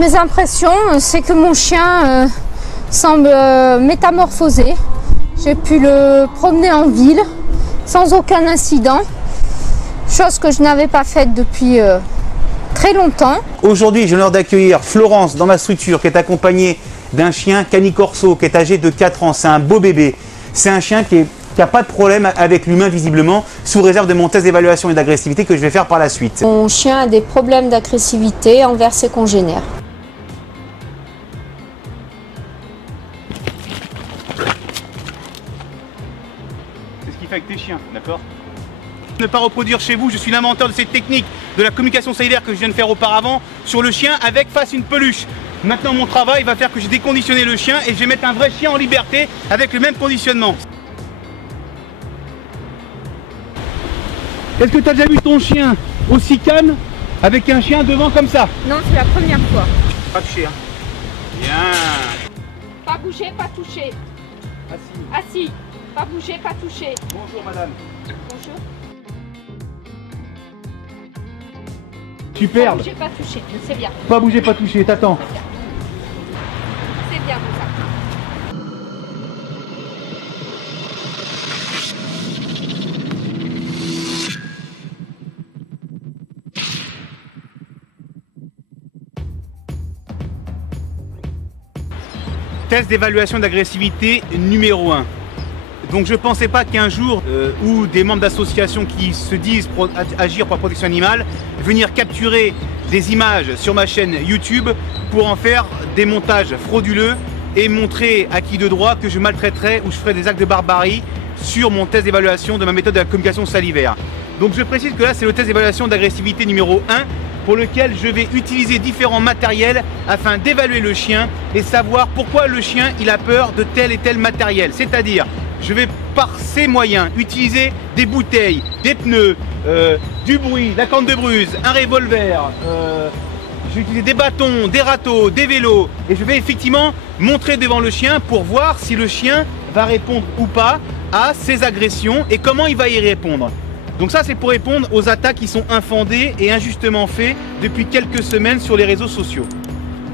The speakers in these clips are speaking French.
Mes impressions, c'est que mon chien semble métamorphosé. J'ai pu le promener en ville sans aucun incident, chose que je n'avais pas faite depuis très longtemps. Aujourd'hui, j'ai l'honneur d'accueillir Florence dans ma structure qui est accompagnée d'un chien Cane Corso qui est âgé de 4 ans. C'est un beau bébé. C'est un chien qui n'a pas de problème avec l'humain visiblement, sous réserve de mon test d'évaluation et d'agressivité que je vais faire par la suite. Mon chien a des problèmes d'agressivité envers ses congénères. C'est ce qu'il fait avec tes chiens, d'accord? Ne pas reproduire chez vous, je suis l'inventeur de cette technique de la communication cellulaire que je viens de faire auparavant sur le chien avec face une peluche. Maintenant mon travail va faire que j'ai déconditionné le chien et je vais mettre un vrai chien en liberté avec le même conditionnement. Est-ce que tu as déjà vu ton chien aussi calme avec un chien devant comme ça? Non, c'est la première fois. Pas touché, hein. Bien. Pas bouger, pas toucher. Assis. Assis. Pas bouger, pas toucher. Bonjour madame. Bonjour. Superbe. Pas bouger, pas toucher. C'est bien. Pas bouger, pas toucher, t'attends. C'est bien ça. Test d'évaluation d'agressivité numéro 1. Donc je ne pensais pas qu'un jour où des membres d'associations qui se disent agir pour la protection animale venir capturer des images sur ma chaîne YouTube pour en faire des montages frauduleux et montrer à qui de droit que je maltraiterais ou je ferais des actes de barbarie sur mon test d'évaluation de ma méthode de la communication salivaire. Donc je précise que là c'est le test d'évaluation d'agressivité numéro 1 pour lequel je vais utiliser différents matériels afin d'évaluer le chien et savoir pourquoi le chien il a peur de tel et tel matériel. C'est-à-dire, je vais par ces moyens utiliser des bouteilles, des pneus, du bruit, la corne de bruse, un revolver, je vais utiliser des bâtons, des râteaux, des vélos et je vais effectivement montrer devant le chien pour voir si le chien va répondre ou pas à ces agressions et comment il va y répondre. Donc ça c'est pour répondre aux attaques qui sont infondées et injustement faites depuis quelques semaines sur les réseaux sociaux.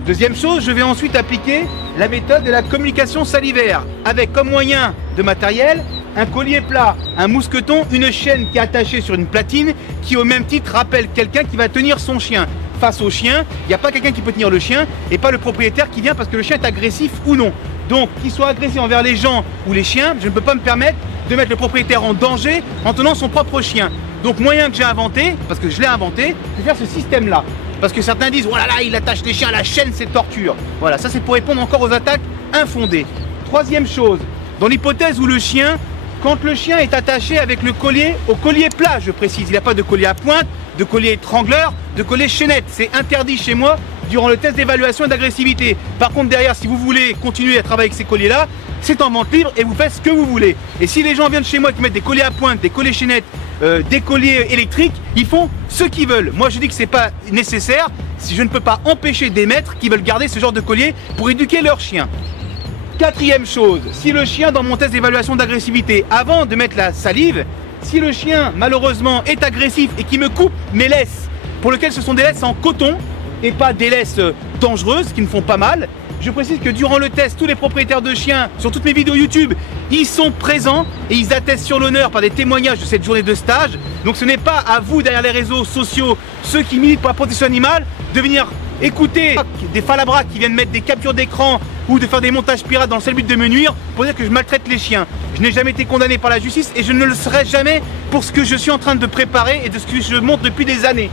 Deuxième chose, je vais ensuite appliquer la méthode de la communication salivaire avec comme moyen de matériel un collier plat, un mousqueton, une chaîne qui est attachée sur une platine qui au même titre rappelle quelqu'un qui va tenir son chien. Face au chien, il n'y a pas quelqu'un qui peut tenir le chien et pas le propriétaire qui vient parce que le chien est agressif ou non. Donc qu'il soit agressif envers les gens ou les chiens, je ne peux pas me permettre de mettre le propriétaire en danger en tenant son propre chien. Donc moyen que j'ai inventé, parce que je l'ai inventé, c'est faire ce système là. Parce que certains disent, oh là là, il attache les chiens à la chaîne, c'est torture. Voilà, ça c'est pour répondre encore aux attaques infondées. Troisième chose, dans l'hypothèse où le chien, quand le chien est attaché avec le collier, au collier plat je précise, il n'y a pas de collier à pointe, de collier étrangleur, de collier chaînette, c'est interdit chez moi durant le test d'évaluation d'agressivité. Par contre derrière, si vous voulez continuer à travailler avec ces colliers là, c'est en vente libre et vous faites ce que vous voulez. Et si les gens viennent chez moi qui mettent des colliers à pointe, des colliers chaînettes, des colliers électriques, ils font ce qu'ils veulent. Moi je dis que c'est pas nécessaire, si je ne peux pas empêcher des maîtres qui veulent garder ce genre de collier pour éduquer leur chien. Quatrième chose, si le chien dans mon test d'évaluation d'agressivité, avant de mettre la salive, si le chien malheureusement est agressif et qui me coupe mes laisses, pour lesquelles ce sont des laisses en coton et pas des laisses dangereuses qui me font pas mal, je précise que durant le test, tous les propriétaires de chiens, sur toutes mes vidéos YouTube, ils sont présents et ils attestent sur l'honneur par des témoignages de cette journée de stage. Donc ce n'est pas à vous derrière les réseaux sociaux, ceux qui militent pour la protection animale, de venir écouter des falabras qui viennent mettre des captures d'écran ou de faire des montages pirates dans le seul but de me nuire pour dire que je maltraite les chiens. Je n'ai jamais été condamné par la justice et je ne le serai jamais pour ce que je suis en train de préparer et de ce que je montre depuis des années.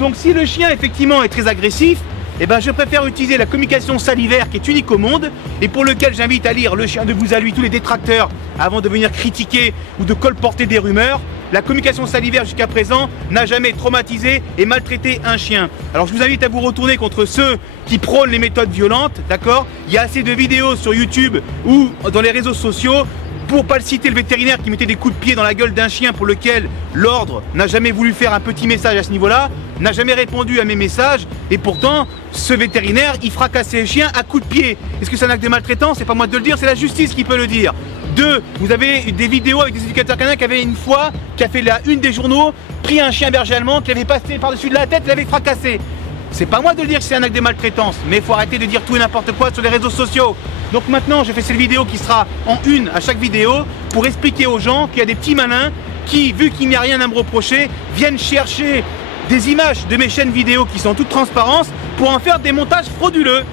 Donc si le chien effectivement est très agressif, eh ben, je préfère utiliser la communication salivaire qui est unique au monde et pour lequel j'invite à lire Le chien de vous à lui, tous les détracteurs avant de venir critiquer ou de colporter des rumeurs. La communication salivaire jusqu'à présent n'a jamais traumatisé et maltraité un chien. Alors je vous invite à vous retourner contre ceux qui prônent les méthodes violentes, d'accord? Il y a assez de vidéos sur YouTube ou dans les réseaux sociaux. Pour pas le citer, le vétérinaire qui mettait des coups de pied dans la gueule d'un chien pour lequel l'ordre n'a jamais voulu faire un petit message à ce niveau-là, n'a jamais répondu à mes messages et pourtant ce vétérinaire il fracassait le chien à coups de pied. Est-ce que c'est un acte de maltraitance? C'est pas moi de le dire, c'est la justice qui peut le dire. Deux, vous avez des vidéos avec des éducateurs canins qui avaient une fois, qui a fait la une des journaux, pris un chien berger allemand, qui l'avait passé par-dessus de la tête, l'avait fracassé. C'est pas moi de dire que c'est un acte de maltraitance, mais il faut arrêter de dire tout et n'importe quoi sur les réseaux sociaux. Donc maintenant, je fais cette vidéo qui sera en une à chaque vidéo pour expliquer aux gens qu'il y a des petits malins qui, vu qu'il n'y a rien à me reprocher, viennent chercher des images de mes chaînes vidéo qui sont toutes transparentes pour en faire des montages frauduleux.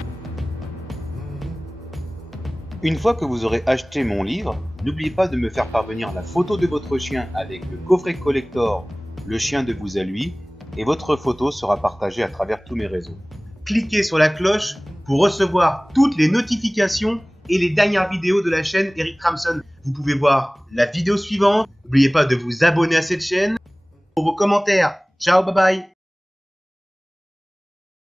Une fois que vous aurez acheté mon livre, n'oubliez pas de me faire parvenir la photo de votre chien avec le coffret collector Le chien de vous à lui, et votre photo sera partagée à travers tous mes réseaux. Cliquez sur la cloche pour recevoir toutes les notifications et les dernières vidéos de la chaîne Eric Tramson. Vous pouvez voir la vidéo suivante. N'oubliez pas de vous abonner à cette chaîne. Pour vos commentaires, ciao, bye bye.